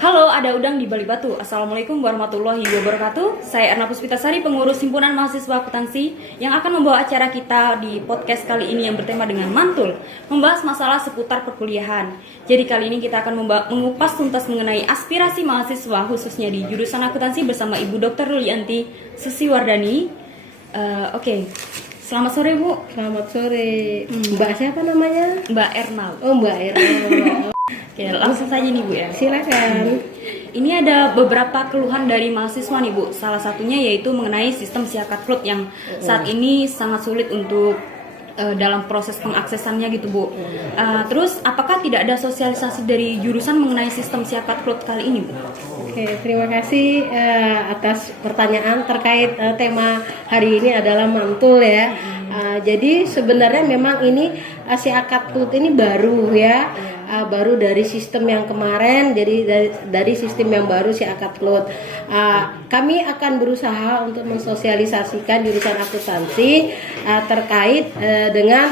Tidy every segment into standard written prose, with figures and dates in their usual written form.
Halo, ada udang di Bali Batu. Assalamualaikum warahmatullahi wabarakatuh. Saya Erna Puspitasari, pengurus Himpunan Mahasiswa Akuntansi, yang akan membawa acara kita di podcast kali ini yang bertema dengan mantul, membahas masalah seputar perkuliahan. Jadi kali ini kita akan mengupas tuntas mengenai aspirasi mahasiswa, khususnya di jurusan akuntansi bersama Ibu Dr. Rulianti Susiwardani. Oke. Selamat sore, Bu. Selamat sore. Mbak siapa namanya? Mbak Erna. Oh, Mbak Erna. Oke, langsung saja nih, Bu ya. Silakan. Ini ada beberapa keluhan dari mahasiswa nih, Bu. Salah satunya yaitu mengenai sistem Siakat Flut yang saat ini sangat sulit untuk dalam proses pengaksesannya gitu, Bu. Terus apakah tidak ada sosialisasi dari jurusan mengenai sistem Siakat Flut kali ini, Bu? Oke, terima kasih atas pertanyaan terkait tema hari ini adalah mantul ya. Jadi sebenarnya memang ini Siakat Flut ini baru ya. Baru dari sistem yang kemarin, jadi dari sistem yang baru Siakat Flut. Kami akan berusaha untuk mensosialisasikan jurusan akuntansi terkait dengan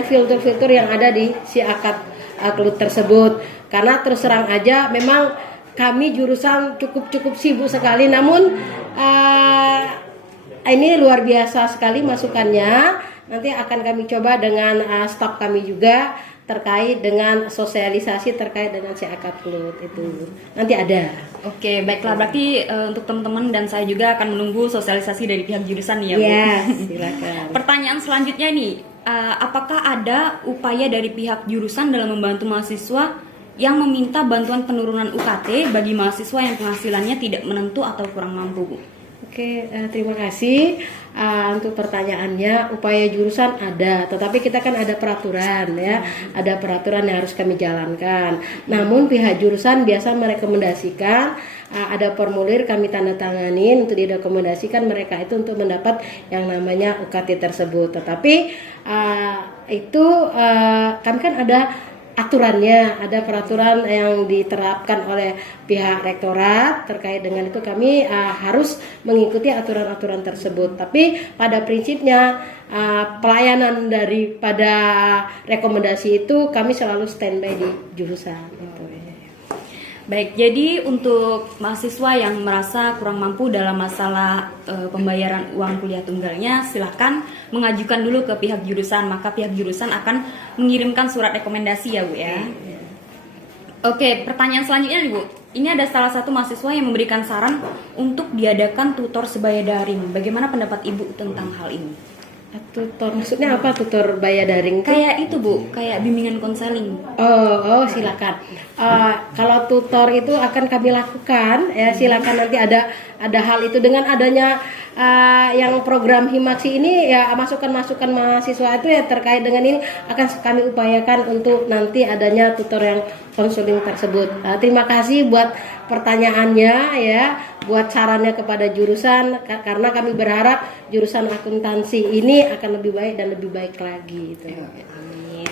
filter-filter yang ada di Siakat Flut tersebut. Karena terus terang aja memang kami jurusan cukup sibuk sekali, namun ini luar biasa sekali masukannya. Nanti akan kami coba dengan staf kami juga terkait dengan sosialisasi terkait dengan Siakat Flut itu nanti ada. Oke, baiklah, berarti untuk teman-teman dan saya juga akan menunggu sosialisasi dari pihak jurusan ya, Bu. Ya, silakan. Pertanyaan selanjutnya nih, apakah ada upaya dari pihak jurusan dalam membantu mahasiswa yang meminta bantuan penurunan UKT bagi mahasiswa yang penghasilannya tidak menentu atau kurang mampu, Bu? Oke, terima kasih untuk pertanyaannya. Upaya jurusan ada, tetapi kita kan ada peraturan ya, ada peraturan yang harus kami jalankan. Namun pihak jurusan biasa merekomendasikan ada formulir kami tanda tanganin untuk direkomendasikan mereka itu untuk mendapat yang namanya UKT tersebut. Tetapi kami kan ada aturannya, ada peraturan yang diterapkan oleh pihak rektorat terkait dengan itu kami harus mengikuti aturan-aturan tersebut. Tapi pada prinsipnya pelayanan daripada rekomendasi itu kami selalu standby di jurusan. Gitu. Baik, jadi untuk mahasiswa yang merasa kurang mampu dalam masalah pembayaran uang kuliah tunggalnya, silahkan mengajukan dulu ke pihak jurusan, maka pihak jurusan akan mengirimkan surat rekomendasi ya, Bu ya. Oke, pertanyaan selanjutnya nih, Bu. Ini ada salah satu mahasiswa yang memberikan saran untuk diadakan tutor sebaya daring. Bagaimana pendapat Ibu tentang hal ini? Tutor maksudnya apa, tutor bayar daring? Kayak itu, Bu, kayak bimbingan konseling. Oh silakan. Kalau tutor itu akan kami lakukan ya, silakan nanti ada hal itu dengan adanya yang program Himaksi ini ya, masukan mahasiswa itu ya terkait dengan ini akan kami upayakan untuk nanti adanya tutor yang konseling tersebut. Terima kasih buat pertanyaannya ya, buat sarannya kepada jurusan, karena kami berharap jurusan akuntansi ini akan lebih baik dan lebih baik lagi gitu. Amin.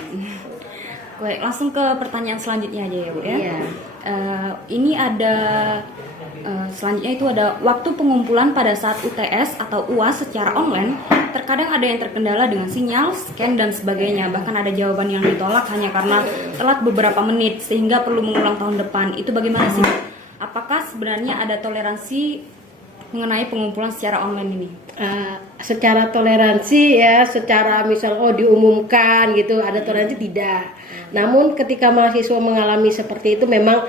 Baik, langsung ke pertanyaan selanjutnya aja ya, Bu ya. Iya. Ini ada selanjutnya itu ada waktu pengumpulan pada saat UTS atau UAS secara online. Terkadang ada yang terkendala dengan sinyal, scan dan sebagainya. Bahkan ada jawaban yang ditolak hanya karena telat beberapa menit sehingga perlu mengulang tahun depan. Itu bagaimana sih? Apakah sebenarnya ada toleransi mengenai pengumpulan secara online ini? Secara toleransi ya, secara misal diumumkan gitu, ada toleransi tidak. Namun ketika mahasiswa mengalami seperti itu memang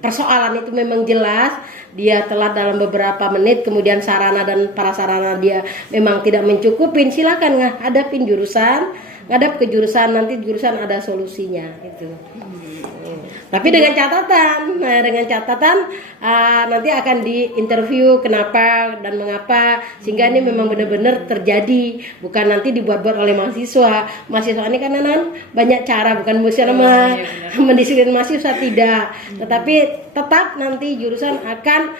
persoalan itu memang jelas, dia telat dalam beberapa menit, kemudian sarana dan prasarana dia memang tidak mencukupin, silakan ngadep ke jurusan, nanti jurusan ada solusinya gitu. Tapi dengan catatan, nanti akan diinterview kenapa dan mengapa, sehingga ini memang benar-benar terjadi, bukan nanti dibuat-buat oleh mahasiswa. Mahasiswa ini kan banyak cara, bukan misalnya mendisiplin mahasiswa tidak, tetapi tetap nanti jurusan akan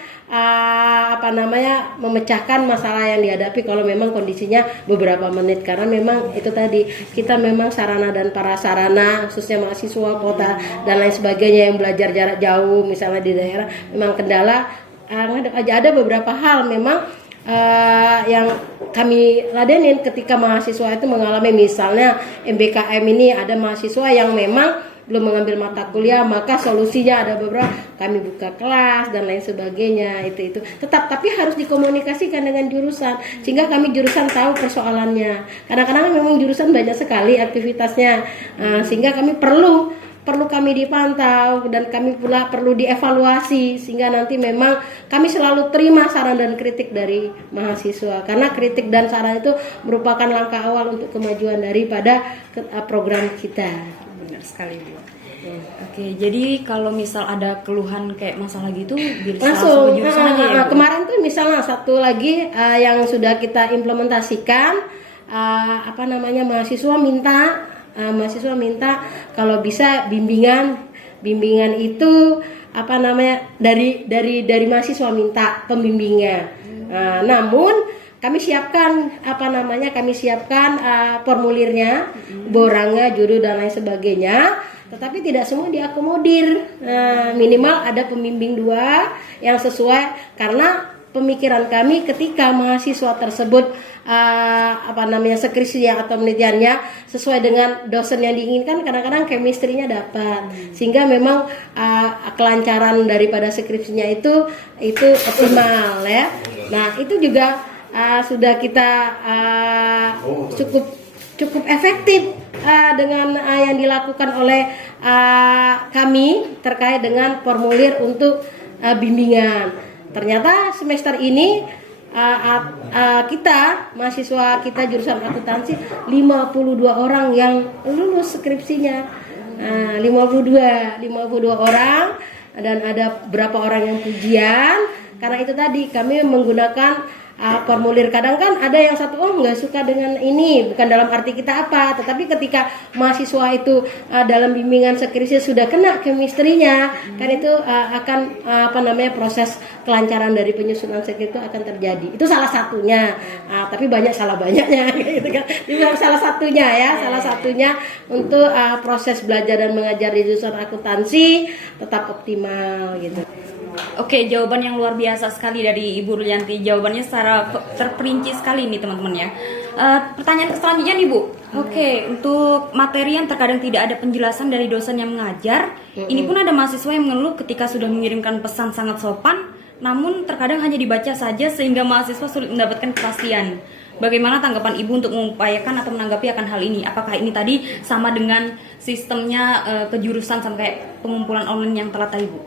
memecahkan masalah yang dihadapi kalau memang kondisinya beberapa menit, karena memang itu tadi kita memang sarana dan prasarana khususnya mahasiswa kota dan lain sebagainya yang belajar jarak jauh misalnya di daerah memang kendala. Ada beberapa hal memang yang kami ladenin ketika mahasiswa itu mengalami, misalnya MBKM ini ada mahasiswa yang memang belum mengambil mata kuliah, maka solusinya ada beberapa, kami buka kelas dan lain sebagainya. Itu tetap, tapi harus dikomunikasikan dengan jurusan sehingga kami jurusan tahu persoalannya. Kadang-kadang memang jurusan banyak sekali aktivitasnya, sehingga kami perlu kami dipantau dan kami pula perlu dievaluasi, sehingga nanti memang kami selalu terima saran dan kritik dari mahasiswa, karena kritik dan saran itu merupakan langkah awal untuk kemajuan daripada program kita. Benar sekali, Bu. Oke, jadi kalau misal ada keluhan kayak masalah gitu bisa langsung ke jurusan aja ya, Bu? Kemarin tuh misalnya satu lagi yang sudah kita implementasikan, mahasiswa minta kalau bisa bimbingan itu dari mahasiswa minta pembimbingnya. Namun kami siapkan formulirnya, borangnya, judul dan lain sebagainya. Tetapi tidak semua diakomodir. Minimal ada pembimbing 2 yang sesuai, karena pemikiran kami ketika mahasiswa tersebut skripsinya atau penelitiannya sesuai dengan dosen yang diinginkan, kadang-kadang chemistry-nya dapat, sehingga memang kelancaran daripada skripsinya itu optimal ya. Nah, itu juga sudah kita cukup efektif dengan yang dilakukan oleh kami terkait dengan formulir untuk bimbingan. Ternyata semester ini mahasiswa kita jurusan akuntansi 52 orang yang lulus skripsinya. 52 orang, dan ada berapa orang yang pujian. Karena itu tadi kami menggunakan formulir. Kadang kan ada yang satu nggak suka dengan ini, bukan dalam arti kita apa, tetapi ketika mahasiswa itu dalam bimbingan skripsi sudah kena chemistry-nya, kan itu akan proses kelancaran dari penyusunan skripsi itu akan terjadi. Itu salah satunya, tapi banyak salah banyaknya gitu kan. Itu salah satunya untuk proses belajar dan mengajar di jurusan akuntansi tetap optimal gitu. Oke, jawaban yang luar biasa sekali dari Ibu Rulianti. Jawabannya secara terperinci sekali nih teman-teman ya. Pertanyaan selanjutnya nih Bu. Oke, untuk materi yang terkadang tidak ada penjelasan dari dosen yang mengajar, ini pun ada mahasiswa yang mengeluh ketika sudah mengirimkan pesan sangat sopan, namun terkadang hanya dibaca saja sehingga mahasiswa sulit mendapatkan kepastian. Bagaimana tanggapan Ibu untuk mengupayakan atau menanggapi akan hal ini? Apakah ini tadi sama dengan sistemnya kejurusan sama kayak pengumpulan online yang telat tadi Bu?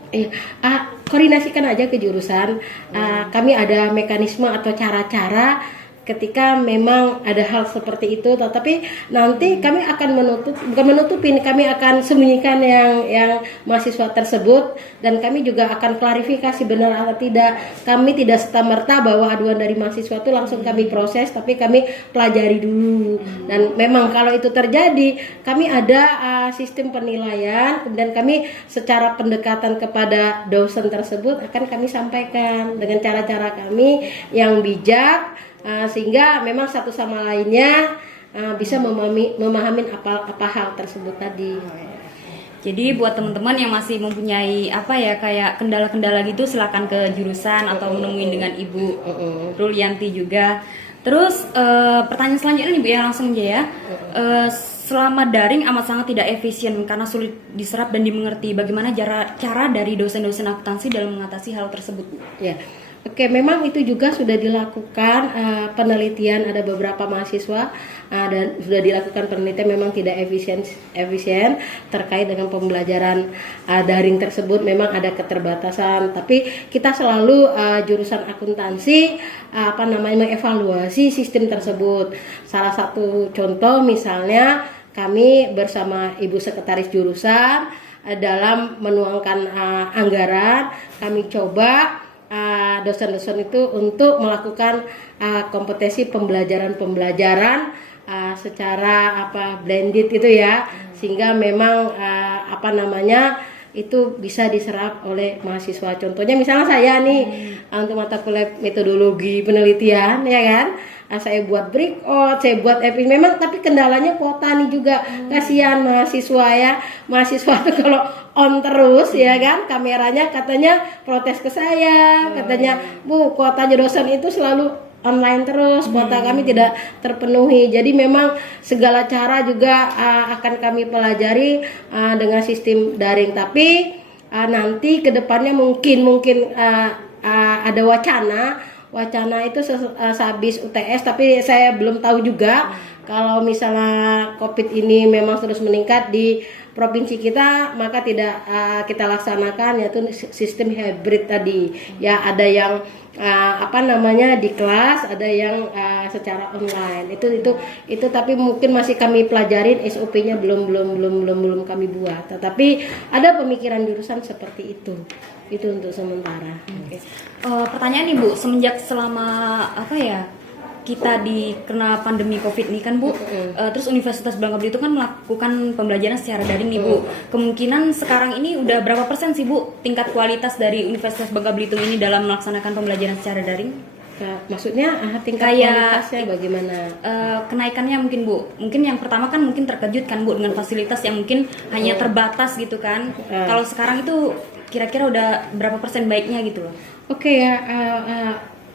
Koordinasikan aja ke jurusan. Kami ada mekanisme atau cara-cara ketika memang ada hal seperti itu, tetapi nanti kami akan kami akan sembunyikan yang mahasiswa tersebut, dan kami juga akan klarifikasi benar atau tidak. Kami tidak serta-merta bahwa aduan dari mahasiswa itu langsung kami proses, tapi kami pelajari dulu. Dan memang kalau itu terjadi, kami ada sistem penilaian, kemudian kami secara pendekatan kepada dosen tersebut akan kami sampaikan dengan cara-cara kami yang bijak, sehingga memang satu sama lainnya bisa memahami apa hal tersebut tadi. Jadi buat teman-teman yang masih mempunyai kayak kendala-kendala gitu, silakan ke jurusan atau menemuin dengan Ibu Rulianti juga. Terus pertanyaan selanjutnya nih Bu ya, langsung aja ya. Selama daring amat sangat tidak efisien karena sulit diserap dan dimengerti. Bagaimana cara dari dosen-dosen akuntansi dalam mengatasi hal tersebut Bu? Ya. Oke, memang itu juga sudah dilakukan penelitian, ada beberapa mahasiswa dan sudah dilakukan penelitian memang tidak efisien terkait dengan pembelajaran daring tersebut. Memang ada keterbatasan, tapi kita selalu jurusan akuntansi mengevaluasi sistem tersebut. Salah satu contoh misalnya kami bersama Ibu Sekretaris Jurusan dalam menuangkan anggaran, kami coba dosen-dosen itu untuk melakukan kompetensi pembelajaran secara blended itu ya, sehingga memang itu bisa diserap oleh mahasiswa. Contohnya misalnya saya nih untuk mata kuliah metodologi penelitian ya kan, saya buat breakout, saya buat epi, memang tapi kendalanya kuota nih juga. Kasihan mahasiswa tuh kalau on terus ya kan, kameranya katanya protes ke saya, katanya Bu, kuotanya dosen itu selalu online terus, kuota kami tidak terpenuhi. Jadi memang segala cara juga akan kami pelajari dengan sistem daring. Tapi nanti kedepannya mungkin ada wacana itu sehabis UTS, tapi saya belum tahu juga kalau misalnya COVID ini memang terus meningkat di provinsi kita, maka tidak kita laksanakan yaitu sistem hybrid tadi. Ya, ada yang di kelas, ada yang secara online. Itu tapi mungkin masih kami pelajarin, SOP-nya belum kami buat. Tetapi ada pemikiran jurusan seperti itu. Itu untuk sementara. Okay. Pertanyaan nih Bu, semenjak selama kita kena pandemi COVID nih kan Bu, terus Universitas Bangka Belitung kan melakukan pembelajaran secara daring nih Bu. Kemungkinan sekarang ini udah berapa persen sih Bu tingkat kualitas dari Universitas Bangka Belitung ini dalam melaksanakan pembelajaran secara daring? Maksudnya tingkat kualitasnya bagaimana? Kenaikannya mungkin Bu. Mungkin yang pertama kan mungkin terkejut kan Bu dengan fasilitas yang mungkin hanya terbatas gitu kan. Kalau sekarang itu kira-kira udah berapa persen baiknya gitu loh? Oke ya,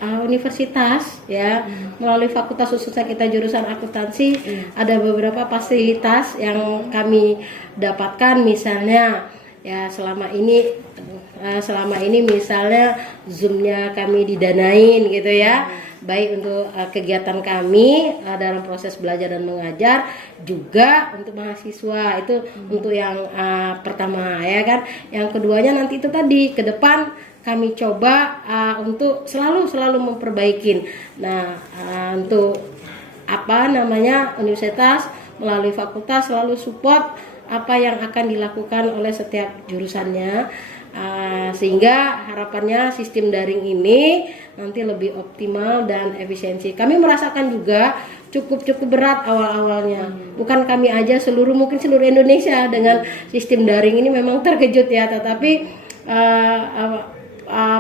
universitas ya melalui fakultas khususnya kita jurusan akuntansi ada beberapa fasilitas yang kami dapatkan, misalnya ya selama ini misalnya Zoom-nya kami didanain gitu ya, baik untuk kegiatan kami dalam proses belajar dan mengajar, juga untuk mahasiswa. Itu untuk yang pertama ya kan. Yang keduanya nanti itu tadi ke depan kami coba untuk selalu memperbaikin. Nah, untuk universitas melalui fakultas selalu support apa yang akan dilakukan oleh setiap jurusannya, sehingga harapannya sistem daring ini nanti lebih optimal dan efisiensi. Kami merasakan juga cukup berat awalnya. Bukan kami aja, mungkin seluruh Indonesia dengan sistem daring ini memang terkejut ya. Tetapi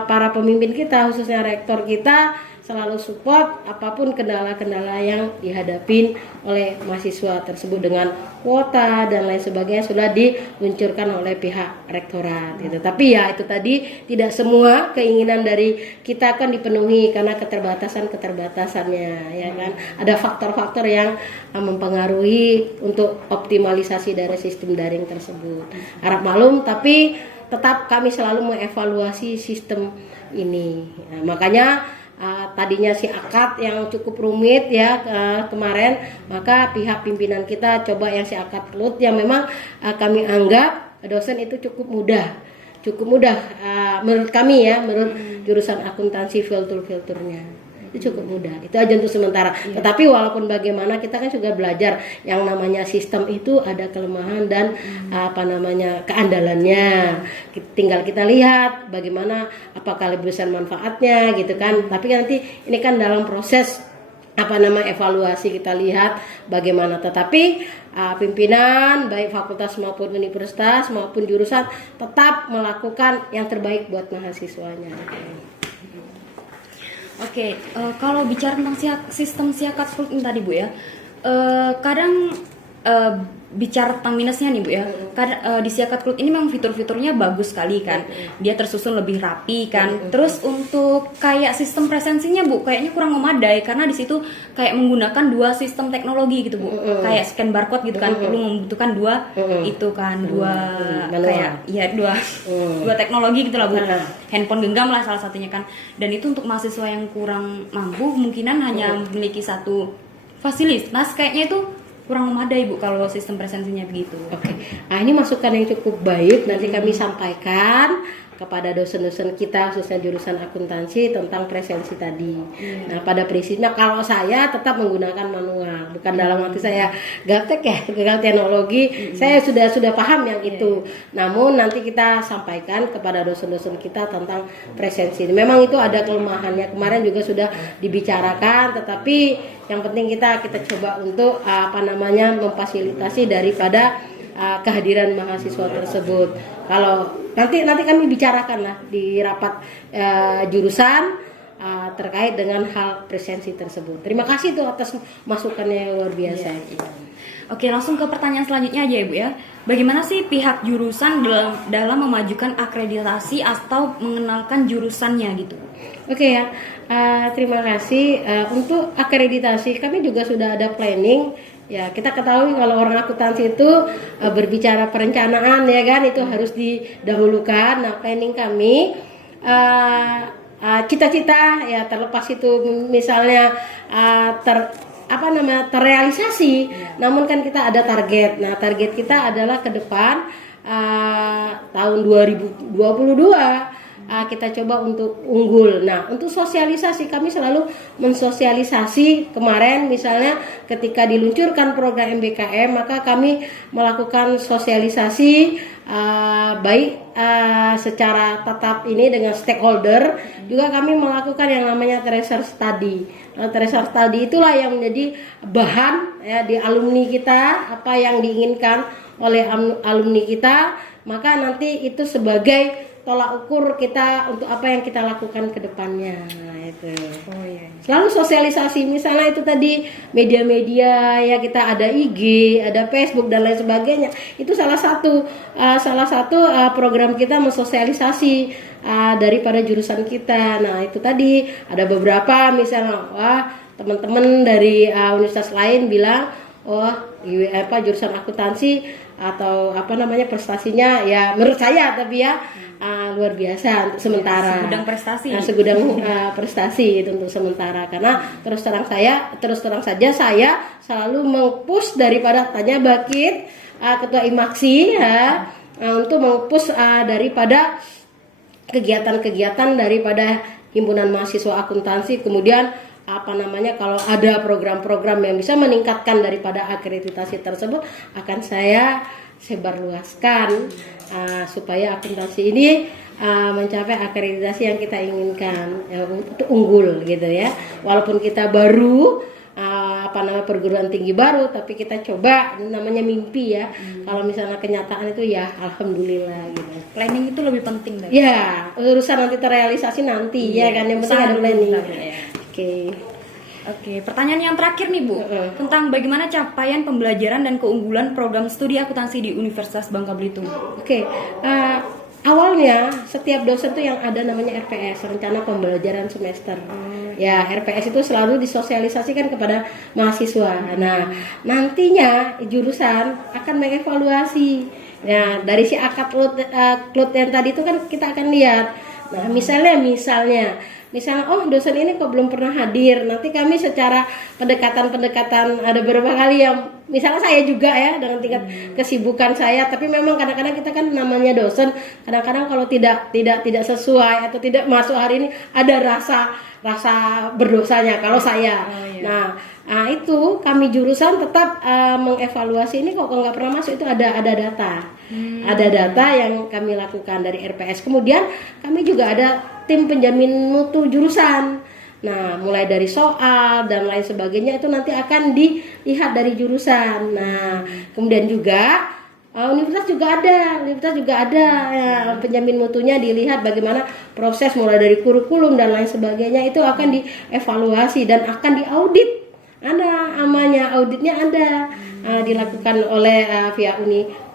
para pemimpin kita, khususnya rektor kita, selalu support apapun kendala-kendala yang dihadapin oleh mahasiswa tersebut dengan kuota dan lain sebagainya sudah diluncurkan oleh pihak rektorat gitu. Tapi ya itu tadi tidak semua keinginan dari kita kan dipenuhi karena keterbatasannya ya kan. Ada faktor-faktor yang mempengaruhi untuk optimalisasi dari sistem daring tersebut. Harap maklum, tapi tetap kami selalu mengevaluasi sistem ini. Nah, makanya tadinya si akad yang cukup rumit ya kemarin, maka pihak pimpinan kita coba yang si akad PLUT yang memang kami anggap dosen itu cukup mudah menurut kami ya, menurut jurusan akuntansi filternya itu cukup mudah. Itu aja untuk sementara. Tetapi walaupun bagaimana kita kan juga belajar yang namanya sistem itu ada kelemahan dan keandalannya. Tinggal kita lihat bagaimana apakah lebih besar manfaatnya gitu kan. Tapi nanti ini kan dalam proses evaluasi kita lihat bagaimana. Tetapi pimpinan baik fakultas maupun universitas maupun jurusan tetap melakukan yang terbaik buat mahasiswanya. Oke, kalau bicara tentang sistem siakat PLUT ini tadi Bu ya, kadang bicara tentang minusnya nih Bu ya, di siakat PLUT ini memang fitur-fiturnya bagus sekali kan, dia tersusun lebih rapi kan. Terus untuk kayak sistem presensinya Bu, kayaknya kurang memadai karena di situ kayak menggunakan dua sistem teknologi gitu Bu, kayak scan barcode gitu kan, perlu membutuhkan dua teknologi gitu lah Bu, handphone genggam lah salah satunya kan. Dan itu untuk mahasiswa yang kurang mampu kemungkinan hanya memiliki satu fasilitas, kayaknya itu kurang memadai Bu kalau sistem presensinya begitu. Oke. Nah, ini masukan yang cukup baik, nanti kami sampaikan kepada dosen-dosen kita khususnya jurusan akuntansi tentang presensi tadi. Nah, pada prinsipnya kalau saya tetap menggunakan manual, bukan dalam arti saya gaptek ya, gagal teknologi. Saya sudah paham yang itu. Namun nanti kita sampaikan kepada dosen-dosen kita tentang presensi. Memang itu ada kelemahannya. Kemarin juga sudah dibicarakan, tetapi yang penting kita coba untuk memfasilitasi daripada kehadiran mahasiswa tersebut. Kalau nanti kami bicarakan lah di rapat jurusan terkait dengan hal presensi tersebut. Terima kasih tuh atas masukannya yang luar biasa. Iya. Oke, langsung ke pertanyaan selanjutnya aja Ibu ya. Bagaimana sih pihak jurusan dalam memajukan akreditasi atau mengenalkan jurusannya gitu? Oke ya, terima kasih. Untuk akreditasi kami juga sudah ada planning. Ya, kita ketahui kalau orang akuntansi itu berbicara perencanaan ya kan, itu harus didahulukan. Nah, planning kami cita-cita ya, terlepas itu misalnya terrealisasi, namun kan kita ada target. Nah, target kita adalah ke depan tahun 2022 kita coba untuk unggul. Nah, untuk sosialisasi kami selalu mensosialisasi. Kemarin misalnya ketika diluncurkan program MBKM, maka kami melakukan sosialisasi baik secara tatap ini dengan stakeholder, juga kami melakukan yang namanya tracer study. Nah, tracer study itulah yang menjadi bahan ya di alumni kita, apa yang diinginkan oleh alumni kita, maka nanti itu sebagai tolak ukur kita untuk apa yang kita lakukan ke depannya. Nah, itu. Oh iya. Selalu sosialisasi, misalnya itu tadi media-media ya, kita ada IG, ada Facebook dan lain sebagainya. Itu salah satu program kita mensosialisasi daripada jurusan kita. Nah, itu tadi ada beberapa misalnya teman-teman dari universitas lain bilang, jurusan akuntansi atau prestasinya ya menurut saya tapi ya luar biasa untuk sementara. Segudang prestasi. Segudang prestasi itu untuk sementara, karena terus terang saja saya selalu meng-push daripada tanya Bakit Ketua IMAKSI ya, untuk meng-push daripada kegiatan-kegiatan daripada himpunan mahasiswa akuntansi. Kemudian kalau ada program-program yang bisa meningkatkan daripada akreditasi tersebut akan saya sebarluaskan supaya akuntansi ini mencapai akreditasi yang kita inginkan untuk unggul gitu ya. Walaupun kita baru perguruan tinggi baru, tapi kita coba, namanya mimpi ya. Kalau misalnya kenyataan itu ya alhamdulillah gitu. Planning itu lebih penting dari. Ya, urusan nanti terrealisasi nanti ya kan, yang penting ada planning. Oke, pertanyaan yang terakhir nih Bu, tentang bagaimana capaian pembelajaran dan keunggulan program studi akuntansi di Universitas Bangka Belitung. Awalnya setiap dosen tuh yang ada namanya RPS, rencana pembelajaran semester. Ya, RPS itu selalu disosialisasikan kepada mahasiswa. Nah, nantinya jurusan akan mengevaluasi. Nah, dari si akad yang tadi itu kan kita akan lihat. Nah, misalnya dosen ini kok belum pernah hadir. Nanti kami secara pendekatan ada beberapa kali yang misalnya saya juga ya dengan tingkat kesibukan saya, tapi memang kadang-kadang kita kan namanya dosen, kadang-kadang kalau tidak sesuai atau tidak masuk hari ini ada rasa berdosanya kalau saya. Nah, itu kami jurusan tetap mengevaluasi ini kok nggak pernah masuk, itu ada data. Ada data yang kami lakukan dari RPS. Kemudian kami juga ada tim penjamin mutu jurusan. Nah, mulai dari soal dan lain sebagainya itu nanti akan dilihat dari jurusan. Nah, kemudian juga universitas juga ada ya, penjamin mutunya dilihat bagaimana proses mulai dari kurikulum dan lain sebagainya, itu akan dievaluasi dan akan diaudit. Ada namanya auditnya ada dilakukan oleh pihak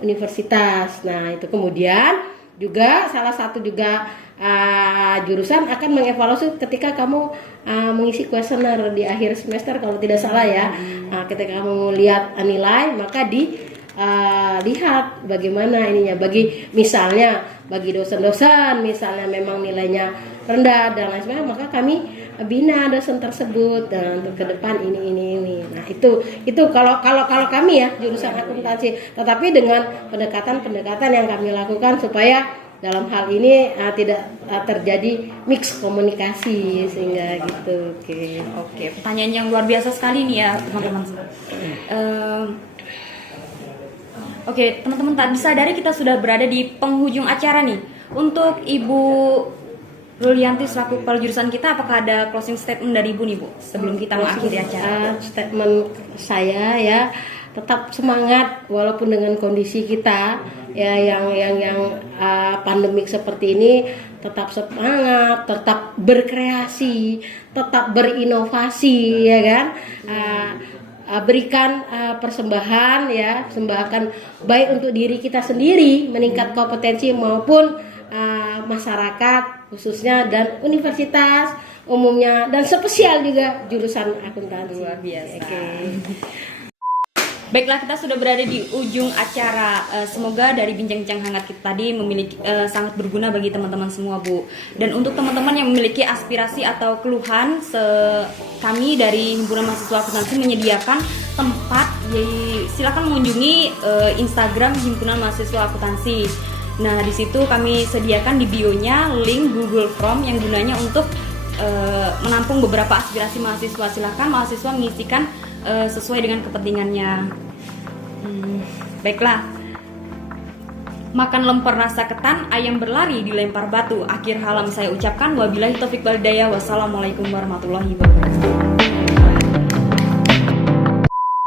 universitas. Nah, itu kemudian juga salah satu juga jurusan akan mengevaluasi ketika kamu mengisi kuesioner di akhir semester kalau tidak salah ya. Ketika kamu lihat nilai, maka lihat bagaimana ininya. Bagi dosen-dosen misalnya memang nilainya rendah dan lain sebagainya, maka kami bina dosen tersebut dan untuk ke depan ini. Nah, itu kalau kami ya jurusan akuntansi, tetapi dengan pendekatan yang kami lakukan supaya dalam hal ini tidak terjadi mix komunikasi sehingga gitu. Oke, pertanyaan yang luar biasa sekali nih ya teman-teman. Oke, teman-teman, tak disadari kita sudah berada di penghujung acara nih. Untuk Ibu Rulianti selaku kepala jurusan kita, apakah ada closing statement dari Ibu nih Bu sebelum kita mengakhiri acara? Statement saya ya, tetap semangat walaupun dengan kondisi kita ya yang pandemik seperti ini, tetap semangat, tetap berkreasi, tetap berinovasi ya kan. Berikan persembahan ya, persembahkan baik untuk diri kita sendiri, meningkat kompetensi maupun masyarakat khususnya dan universitas umumnya dan spesial juga jurusan akuntansi. Luar biasa. Oke. Baiklah, kita sudah berada di ujung acara. Semoga dari bincang-bincang hangat kita tadi memiliki sangat berguna bagi teman-teman semua, Bu. Dan untuk teman-teman yang memiliki aspirasi atau keluhan, kami dari Himpunan Mahasiswa Akuntansi menyediakan tempat. Jadi silakan mengunjungi Instagram Himpunan Mahasiswa Akuntansi. Nah, di situ kami sediakan di bio-nya link Google Form yang gunanya untuk menampung beberapa aspirasi mahasiswa. Silakan mahasiswa mengisikan sesuai dengan kepentingannya. Baiklah. Makan lemper rasa ketan, ayam berlari dilempar batu. Akhir halam saya ucapkan wabillahi taufik wal hidayah. Wassalamualaikum warahmatullahi wabarakatuh.